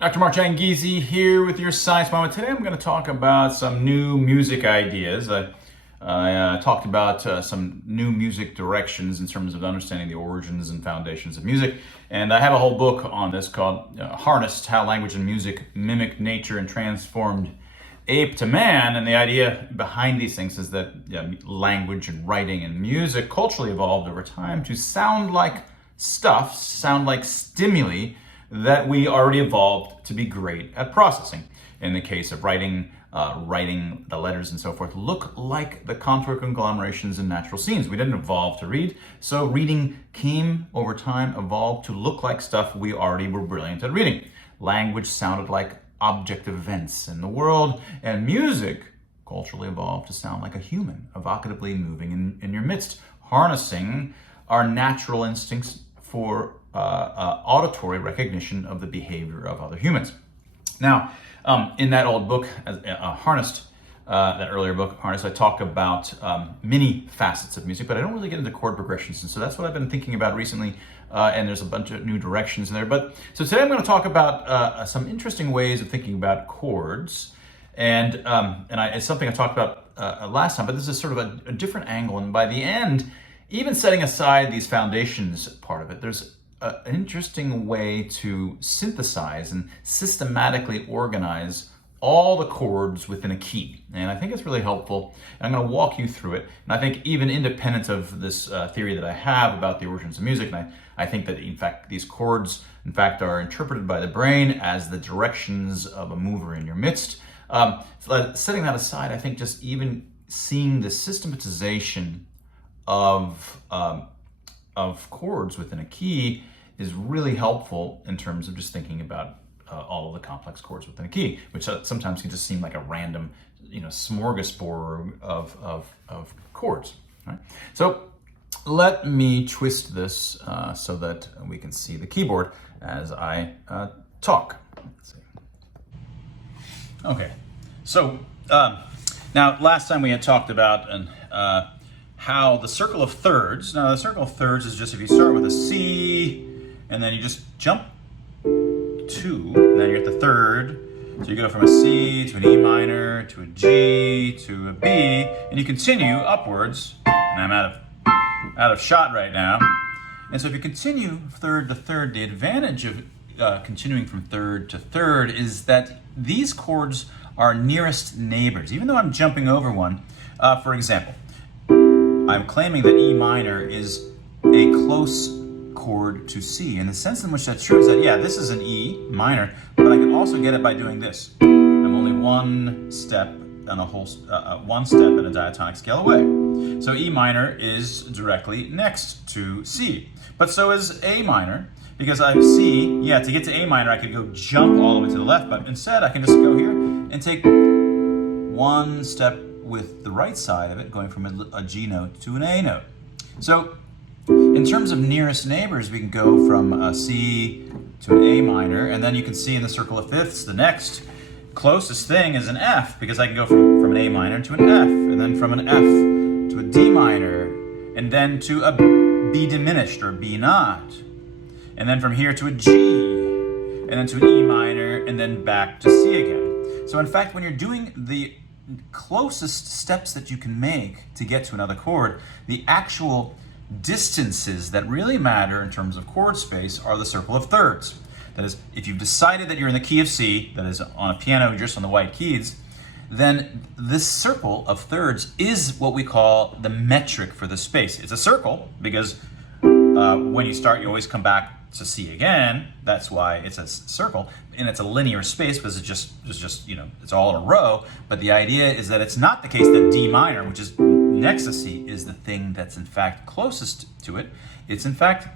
Dr. Mark Giese here with your Science Moment. Today I'm going to talk about some new music ideas. I talked about some new music directions in terms of understanding the origins and foundations of music. And I have a whole book on this called Harnessed: How Language and Music Mimicked Nature and Transformed Ape to Man. And the idea behind these things is that language and writing and music culturally evolved over time to sound like stuff, sound like stimuli that we already evolved to be great at processing. In the case of writing the letters and so forth, look like the contour conglomerations in natural scenes. We didn't evolve to read, so reading came over time, evolved to look like stuff we already were brilliant at reading. Language sounded like object events in the world, and music culturally evolved to sound like a human, evocatively moving in your midst, harnessing our natural instincts for auditory recognition of the behavior of other humans. Now, in that old book, Harnessed, that earlier book, Harnessed, I talk about many facets of music, but I don't really get into chord progressions, and so that's what I've been thinking about recently, and there's a bunch of new directions in there. So today I'm going to talk about some interesting ways of thinking about chords, and it's something I talked about last time, but this is sort of a different angle, and by the end, even setting aside these foundations part of it, there's an interesting way to synthesize and systematically organize all the chords within a key. And I think it's really helpful. And I'm going to walk you through it. And I think even independent of this theory that I have about the origins of music, and I think that in fact these chords in fact are interpreted by the brain as the directions of a mover in your midst. Setting that aside, I think just even seeing the systematization of chords within a key is really helpful in terms of just thinking about all of the complex chords within a key, which sometimes can just seem like a random, smorgasbord of chords. Right? So let me twist this so that we can see the keyboard as I talk. Let's see. Okay, so now last time we had talked about how the circle of thirds. Now the circle of thirds is just if you start with a C and then you just jump 2, and then you're at the third. So you go from a C to an E minor to a G to a B, and you continue upwards. And I'm out of shot right now. And so if you continue third to third, the advantage of continuing from third to third is that these chords are nearest neighbors. Even though I'm jumping over one, for example, I'm claiming that E minor is a close chord to C. And the sense in which that's true is that, yeah, this is an E minor, but I can also get it by doing this. I'm only one step and one step in a diatonic scale away. So E minor is directly next to C. But so is A minor, because I have C. Yeah, to get to A minor, I could go jump all the way to the left, but instead I can just go here and take one step with the right side of it, going from a G note to an A note. So in terms of nearest neighbors, we can go from a C to an A minor, and then you can see in the circle of fifths, the next closest thing is an F, because I can go from an A minor to an F, and then from an F to a D minor, and then to a B diminished, or B naught, and then from here to a G, and then to an E minor, and then back to C again. So in fact, when you're doing the closest steps that you can make to get to another chord, the actual distances that really matter in terms of chord space are the circle of thirds. That is, if you've decided that you're in the key of C, that is on a piano, you're just on the white keys, then this circle of thirds is what we call the metric for the space. It's a circle because when you start, you always come back to C again. That's why it's a circle, and it's a linear space because it's just it's all in a row. But the idea is that it's not the case that D minor, which is next to C, is the thing that's in fact closest to it. It's in fact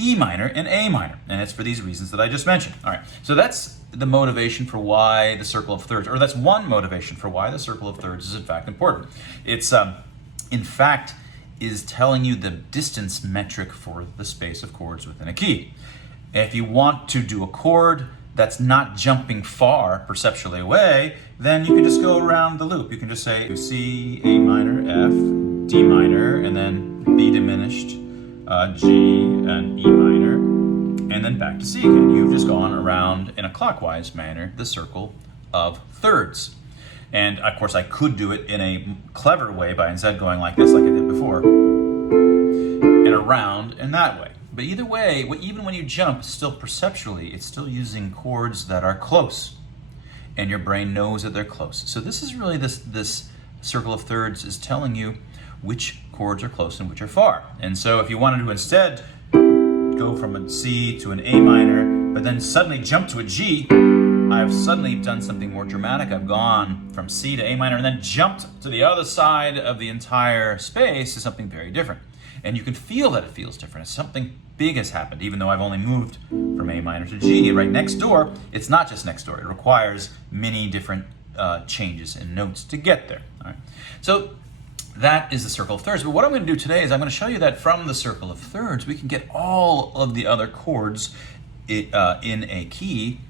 E minor and A minor, and it's for these reasons that I just mentioned. All right, so that's the motivation for why the circle of thirds, or that's one motivation for why the circle of thirds is in fact important. It's in fact is telling you the distance metric for the space of chords within a key. If you want to do a chord that's not jumping far perceptually away, then you can just go around the loop. You can just say C, A minor, F, D minor, and then B diminished, G, and E minor. and then back to C again. You've just gone around in a clockwise manner the circle of thirds. And of course I could do it in a clever way by instead going like this, like I did before, and around in that way. But either way, even when you jump, still perceptually, it's still using chords that are close, and your brain knows that they're close. So this is really this circle of thirds is telling you which chords are close and which are far. And so if you wanted to instead go from a C to an A minor, but then suddenly jump to a G, I've suddenly done something more dramatic. I've gone from C to A minor and then jumped to the other side of the entire space to something very different. And you can feel that it feels different. It's something big has happened, even though I've only moved from A minor to G. Right next door, it's not just next door. It requires many different changes in notes to get there. All right. So that is the circle of thirds. But what I'm going to do today is I'm going to show you that from the circle of thirds, we can get all of the other chords in a key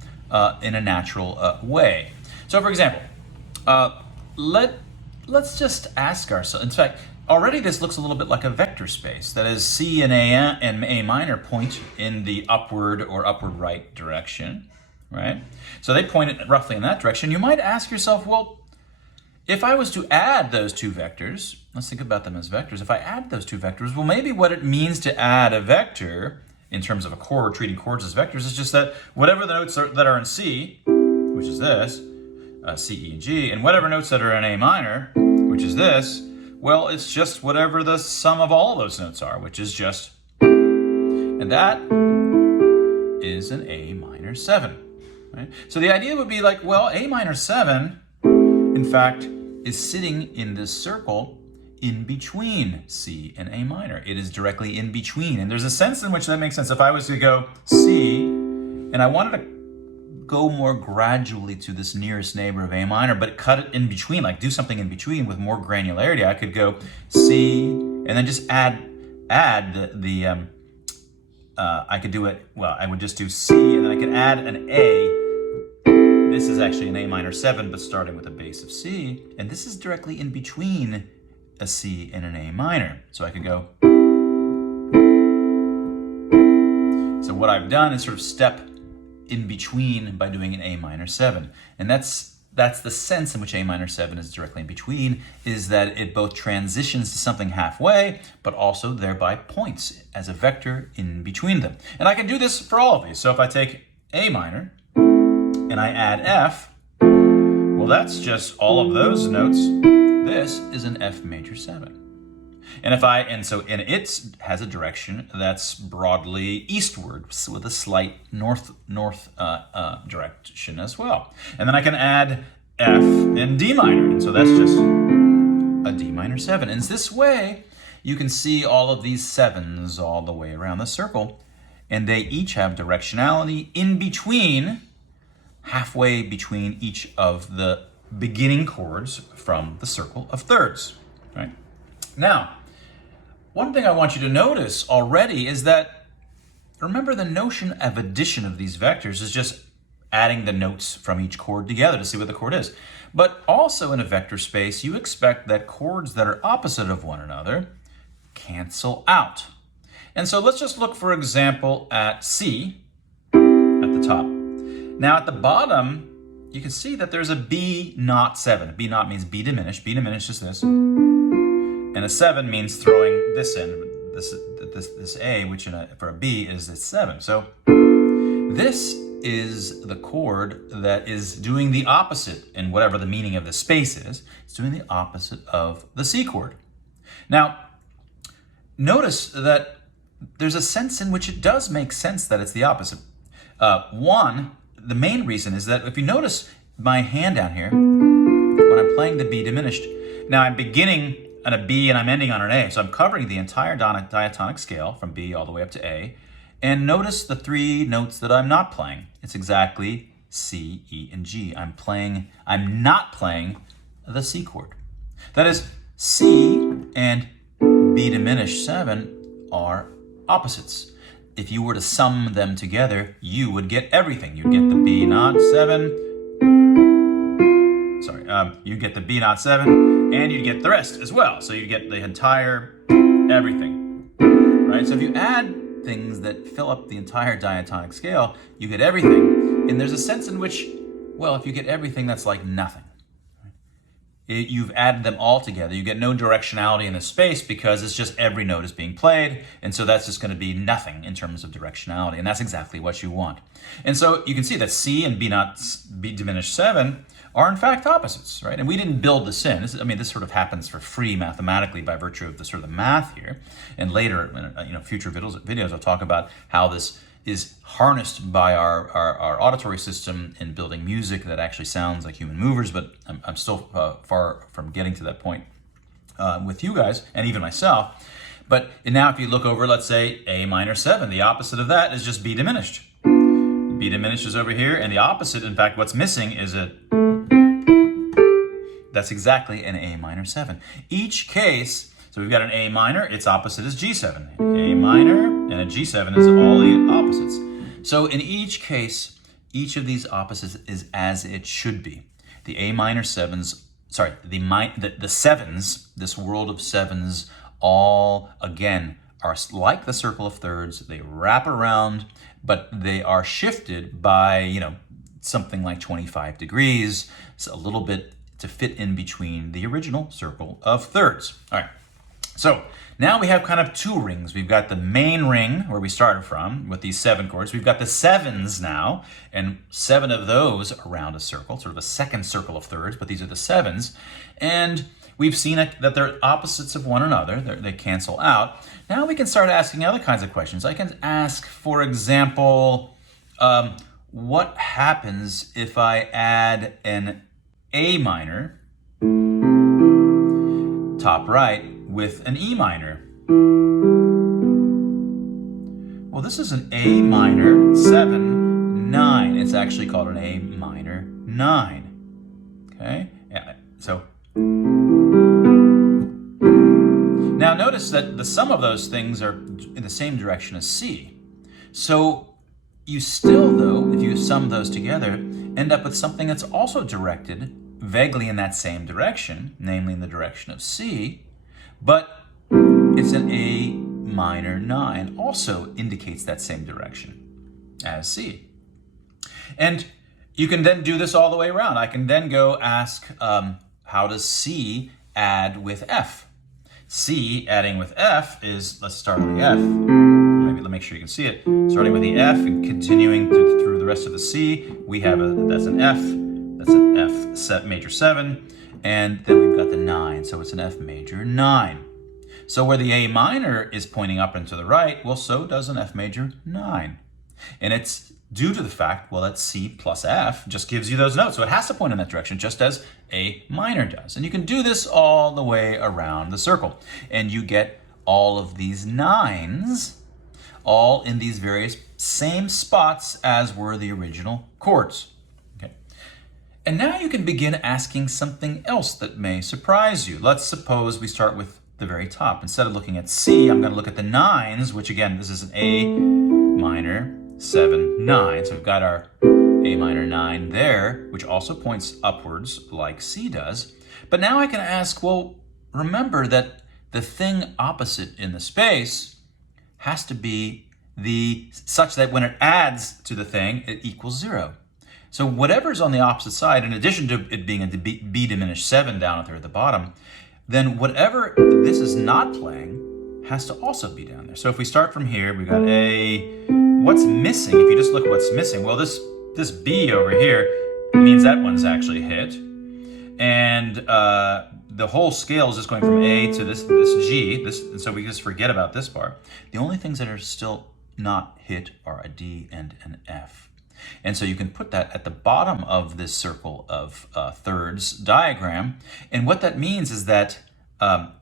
in a natural way. So for example, let's just ask ourselves, in fact, already this looks a little bit like a vector space. That is, C and A minor point in the upward or upward right direction, right? So they point it roughly in that direction. You might ask yourself, well, if I was to add those two vectors, let's think about them as vectors. If I add those two vectors, well, maybe what it means to add a vector in terms of a chord, treating chords as vectors, is just that whatever the notes that are in C, which is this, C, E, and G, and whatever notes that are in A minor, which is this, well, it's just whatever the sum of all those notes are, which is just, and that is an A minor 7. Right? So the idea would be like, well, A minor 7, in fact, is sitting in this circle in between C and A minor. It is directly in between. And there's a sense in which that makes sense. If I was to go C, and I wanted to go more gradually to this nearest neighbor of A minor, but cut it in between, like do something in between with more granularity, I could go C, and then just add I could do it, well, I would just do C, and then I could add an A. This is actually an A minor 7, but starting with a base of C, and this is directly in between a C and an A minor. So I could go. So what I've done is sort of step in between by doing an A minor 7. And that's the sense in which A minor 7 is directly in between, is that it both transitions to something halfway, but also thereby points as a vector in between them. And I can do this for all of these. So if I take A minor, and I add F, well, that's just all of those notes. This is an F major 7. And it has a direction that's broadly eastward, so with a slight north direction as well. And then I can add F and D minor, and so that's just a D minor 7. And this way, you can see all of these 7s all the way around the circle, and they each have directionality in between, halfway between each of the beginning chords from the circle of thirds, right? Now, one thing I want you to notice already is that, remember, the notion of addition of these vectors is just adding the notes from each chord together to see what the chord is. But also in a vector space, you expect that chords that are opposite of one another cancel out. And so let's just look, for example, at C at the top. Now at the bottom, you can see that there's a B not 7. B not means B diminished. B diminished is this. And a 7 means throwing this in. This A, which for a B is this 7. So this is the chord that is doing the opposite in whatever the meaning of the space is. It's doing the opposite of the C chord. Now, notice that there's a sense in which it does make sense that it's the opposite. The main reason is that if you notice my hand down here, when I'm playing the B diminished, now I'm beginning on a B and I'm ending on an A. So I'm covering the entire diatonic scale from B all the way up to A. And notice the 3 notes that I'm not playing. It's exactly C, E, and G. I'm not playing the C chord. That is, C and B diminished 7 are opposites. If you were to sum them together, you would get everything. You'd get the B not 7. You'd get the B not 7, and you'd get the rest as well. So you get the entire everything, right? So if you add things that fill up the entire diatonic scale, you get everything. And there's a sense in which, well, if you get everything, that's like nothing. You've added them all together. You get no directionality in the space because it's just every note is being played. And so that's just going to be nothing in terms of directionality. And that's exactly what you want. And so you can see that C and B diminished 7 are in fact opposites, right? And we didn't build this in. This sort of happens for free mathematically by virtue of the sort of the math here. And later, future videos, I'll talk about how this is harnessed by our auditory system in building music that actually sounds like human movers, but I'm still far from getting to that point with you guys and even myself. But now if you look over, let's say A minor 7, the opposite of that is just B diminished. B diminished is over here, and the opposite, in fact, what's missing is that's exactly an A minor 7. Each case, so we've got an A minor, its opposite is G7. A minor and a G7 is all the opposites. So in each case, each of these opposites is as it should be. The A minor 7s, sorry, the sevens, this world of sevens, all, again, are like the circle of thirds. They wrap around, but they are shifted by, something like 25 degrees. It's a little bit to fit in between the original circle of thirds. All right. So now we have kind of two rings. We've got the main ring where we started from with these 7 chords. We've got the sevens now, and 7 of those around a circle, sort of a second circle of thirds, but these are the sevens. And we've seen that they're opposites of one another. They cancel out. Now we can start asking other kinds of questions. I can ask, for example, what happens if I add an A minor, top right, with an E minor? Well, this is an A minor 7, 9. It's actually called an A minor 9. Okay? So now notice that the sum of those things are in the same direction as C. So you still, though, if you sum those together, end up with something that's also directed vaguely in that same direction, namely in the direction of C, but it's an A minor 9, also indicates that same direction as C. And you can then do this all the way around. I can then go ask, how does C add with F? C adding with F is, let's start with the F. Maybe let me make sure you can see it. Starting with the F and continuing through the rest of the C, we have that's an F. That's an F major 7, and then we've got the 9, so it's an F major 9. So where the A minor is pointing up and to the right, well, so does an F major 9. And it's due to the fact, well, that C plus F just gives you those notes, so it has to point in that direction, just as A minor does. And you can do this all the way around the circle, and you get all of these 9s, all in these various same spots as were the original chords. And now you can begin asking something else that may surprise you. Let's suppose we start with the very top. Instead of looking at C, I'm going to look at the 9s, which again, this is an A minor 7, 9. So we've got our A minor 9 there, which also points upwards like C does. But now I can ask, well, remember that the thing opposite in the space has to be such that when it adds to the thing, it equals 0. So whatever's on the opposite side, in addition to it being a B diminished 7 down there at the bottom, then whatever this is not playing has to also be down there. So if we start from here, we've got A. What's missing? If you just look at what's missing, well, this B over here means that one's actually hit. And the whole scale is just going from A to this G, and so we just forget about this part. The only things that are still not hit are a D and an F. And so you can put that at the bottom of this circle of thirds diagram. And what that means is that the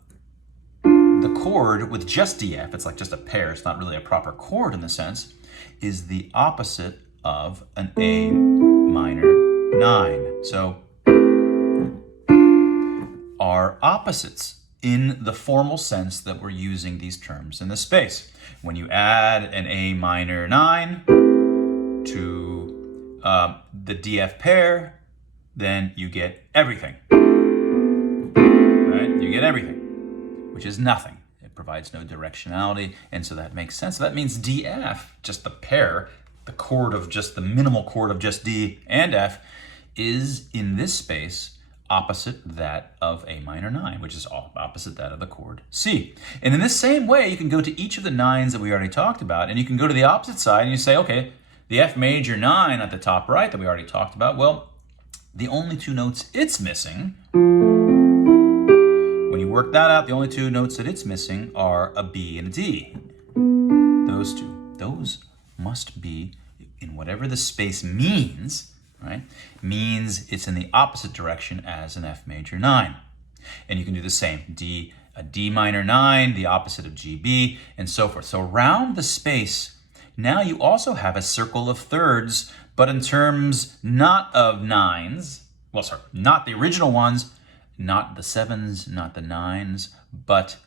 chord with just DF, it's like just a pair, it's not really a proper chord in the sense, is the opposite of an A minor 9. So are opposites in the formal sense that we're using these terms in the space. When you add an A minor 9 to the DF pair, then you get everything, right? You get everything, which is nothing. It provides no directionality, and so that makes sense. So that means DF, just the pair, the chord of just the minimal chord of just D and F, is in this space opposite that of A minor 9, which is opposite that of the chord C. And in this same way, you can go to each of the 9s that we already talked about, and you can go to the opposite side and you say, okay, the F major 9 at the top right that we already talked about, well, the only 2 notes it's missing, when you work that out, the only 2 notes that it's missing are a B and a D. Those 2. Those must be in whatever the space means, right? Means it's in the opposite direction as an F major 9. And you can do the same. A D minor 9, the opposite of GB, and so forth. So around the space, now you also have a circle of thirds, but in terms not of 9s, well, sorry, not the original ones, not the 7s, not the 9s, but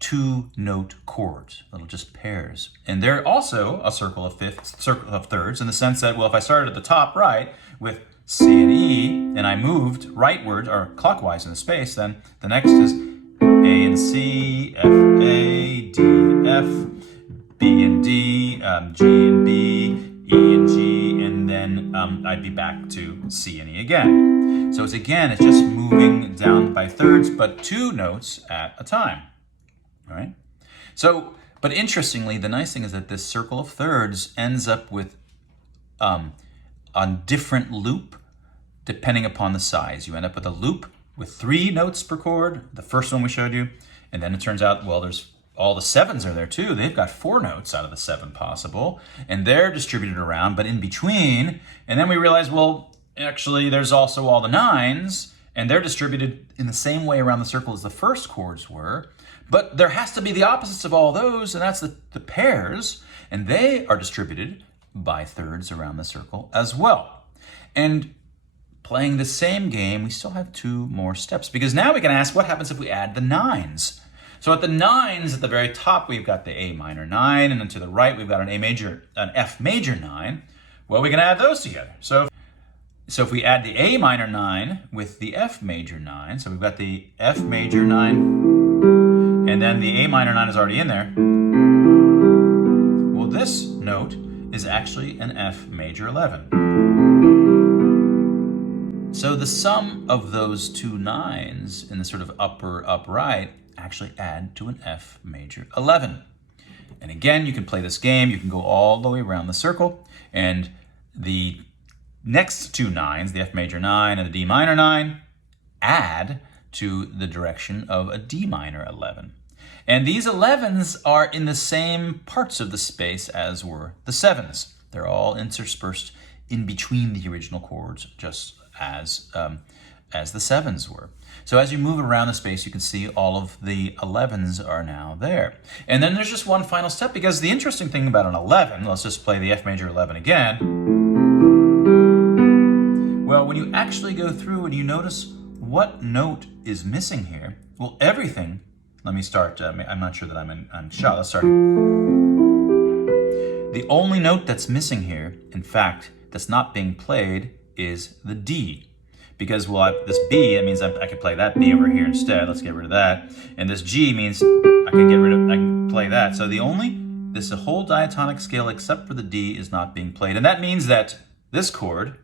2-note chords, little just pairs. And they're also a circle of thirds in the sense that, well, if I started at the top right with C and E, and I moved rightward or clockwise in the space, then the next is A and C, F, A, D, F, B and D, G and B, E and G, and then I'd be back to C and E again. So it's just moving down by thirds, but 2 notes at a time. All right. So, but interestingly, the nice thing is that this circle of thirds ends up with a different loop depending upon the size. You end up with a loop with 3 notes per chord, the first one we showed you, and then it turns out, well, there's all the 7s are there too. They've got 4 notes out of the 7 possible, and they're distributed around, but in between, and then we realize, well, actually, there's also all the 9s, and they're distributed in the same way around the circle as the first chords were, but there has to be the opposites of all those, and that's the pairs, and they are distributed by thirds around the circle as well. And playing the same game, we still have 2 more steps, because now we can ask, what happens if we add the 9s? So at the 9s, at the very top, we've got the A minor 9, and then to the right, we've got an F major 9. Well, we can add those together. So if we add the A minor 9 with the F major 9, so we've got the F major 9, and then the A minor 9 is already in there. Well, this note is actually an F major 11. So the sum of those 2 9s in the sort of upper upright actually add to an F major 11. And again, you can play this game. You can go all the way around the circle, and the next 2 9s, the F major 9 and the D minor 9, add to the direction of a D minor 11. And these 11s are in the same parts of the space as were the 7s. They're all interspersed in between the original chords, just as the 7s were. So as you move around the space, you can see all of the 11s are now there. And then there's just one final step, because the interesting thing about an 11, let's just play the F major 11 again. Well, when you actually go through and you notice what note is missing here, well, everything, let me start, I'm not sure that I'm shot, let's start. The only note that's missing here, in fact, that's not being played, is the D. Because, well, this B, it means I could play that B over here instead. Let's get rid of that. And this G means I can play that. So the whole diatonic scale except for the D is not being played. And that means that this chord,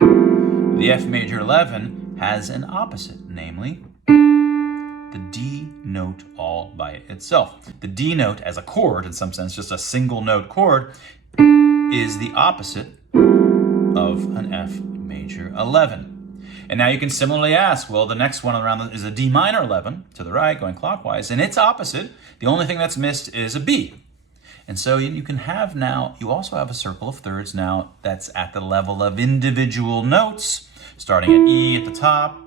the F major 11, has an opposite, namely the D note all by itself. The D note as a chord, in some sense, just a single note chord, is the opposite of an F major 11. And now you can similarly ask, well, the next one around is a D minor 11 to the right, going clockwise, and its opposite, the only thing that's missed is a B. And so you can have now, you also have a circle of thirds now that's at the level of individual notes, starting at E at the top.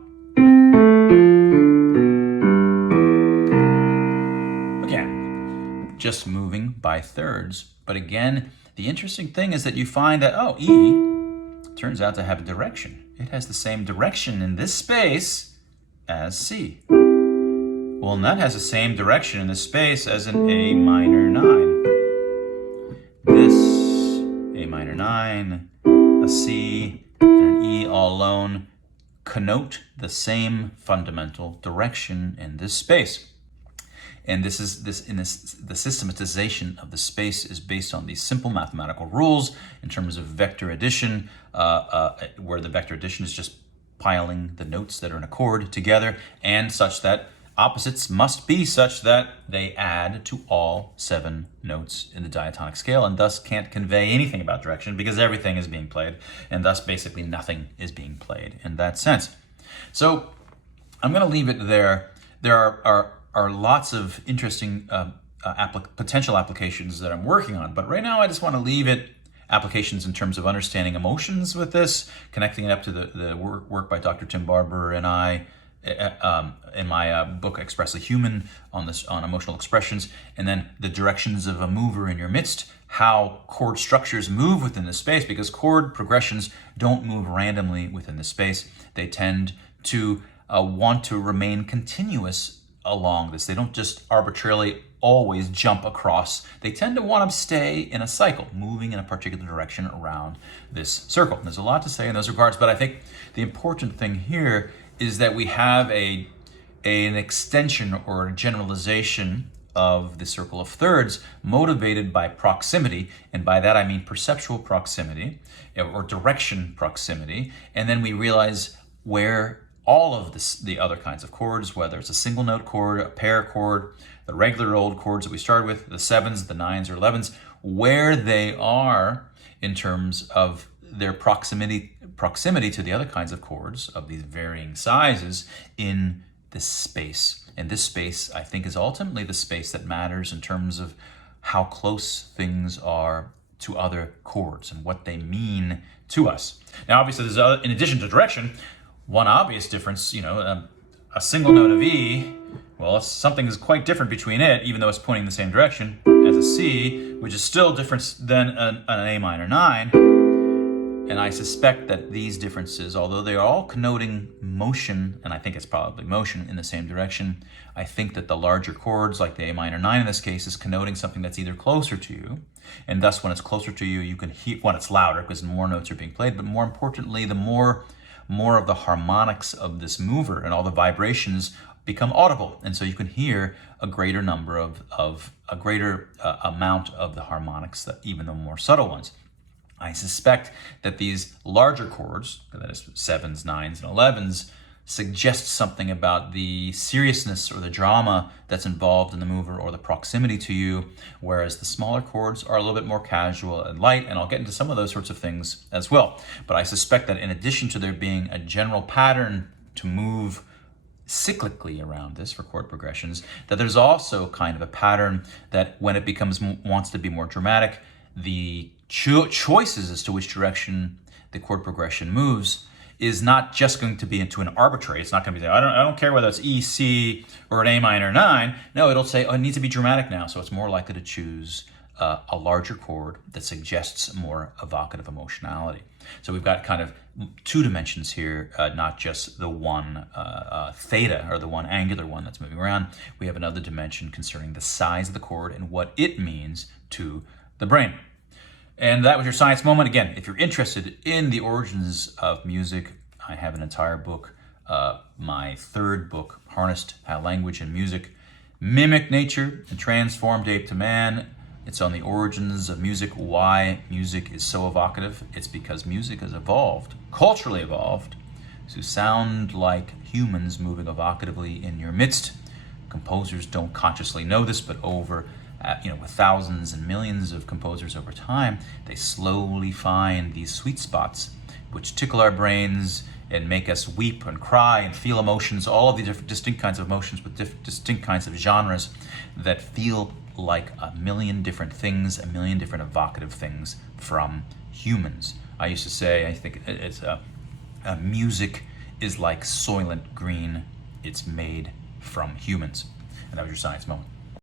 Again, just moving by thirds. But again, the interesting thing is that you find that, oh, E turns out to have a direction. It has the same direction in this space as C. Well, and that has the same direction in this space as an A minor 9. This A minor 9, a C, and an E all alone connote the same fundamental direction in this space. And the systematization of the space is based on these simple mathematical rules in terms of vector addition, where the vector addition is just piling the notes that are in a chord together, and such that opposites must be such that they add to all 7 notes in the diatonic scale, and thus can't convey anything about direction because everything is being played, and thus basically nothing is being played in that sense. So I'm going to leave it there. There are lots of interesting potential applications that I'm working on, but right now I just want to leave it applications in terms of understanding emotions with this, connecting it up to the work by Dr. Tim Barber and I in my book Expressly Human on emotional expressions, and then the directions of a mover in your midst, how chord structures move within the space, because chord progressions don't move randomly within the space. They tend to want to remain continuous along this. They don't just arbitrarily always jump across. They tend to want to stay in a cycle, moving in a particular direction around this circle. There's a lot to say in those regards, but I think the important thing here is that we have an extension or a generalization of the circle of thirds motivated by proximity, and by that I mean perceptual proximity or direction proximity, and then we realize where all of the other kinds of chords, whether it's a single note chord, a pair chord, the regular old chords that we started with, the 7s, the 9s, or 11s, where they are in terms of their proximity to the other kinds of chords of these varying sizes in this space. And this space, I think, is ultimately the space that matters in terms of how close things are to other chords and what they mean to us. Now, obviously, in addition to direction, one obvious difference, a single note of E, well, something is quite different between it, even though it's pointing in the same direction, as a C, which is still different than an A minor 9. And I suspect that these differences, although they are all connoting motion, and I think it's probably motion in the same direction, I think that the larger chords, like the A minor 9 in this case, is connoting something that's either closer to you, and thus when it's closer to you, you can hear, when it's louder, because more notes are being played, but more importantly, the more of the harmonics of this mover and all the vibrations become audible, and so you can hear a greater number of a greater amount of the harmonics, even the more subtle ones. I suspect that these larger chords, that is 7s, 9s, and 11s, suggest something about the seriousness or the drama that's involved in the mover or the proximity to you, whereas the smaller chords are a little bit more casual and light, and I'll get into some of those sorts of things as well. But I suspect that in addition to there being a general pattern to move cyclically around this for chord progressions, that there's also kind of a pattern that when it wants to be more dramatic, the choices as to which direction the chord progression moves is not just going to be into an arbitrary. It's not going to be, I don't care whether it's E, C, or an A minor 9. No, it'll say, it needs to be dramatic now. So it's more likely to choose a larger chord that suggests more evocative emotionality. So we've got kind of 2 dimensions here, not just the one theta or the one angular one that's moving around. We have another dimension concerning the size of the chord and what it means to the brain. And that was your science moment. Again, if you're interested in the origins of music, I have an entire book, my 3rd book, Harnessed How Language and Music Mimic Nature and Transformed Ape to Man. It's on the origins of music, why music is so evocative. It's because music has evolved, culturally evolved, to sound like humans moving evocatively in your midst. Composers don't consciously know this, but with thousands and millions of composers over time, they slowly find these sweet spots which tickle our brains and make us weep and cry and feel emotions, all of the different distinct kinds of emotions with distinct kinds of genres that feel like a million different things, a million different evocative things from humans. I used to say, I think it's music is like Soylent Green. It's made from humans. And that was your science moment.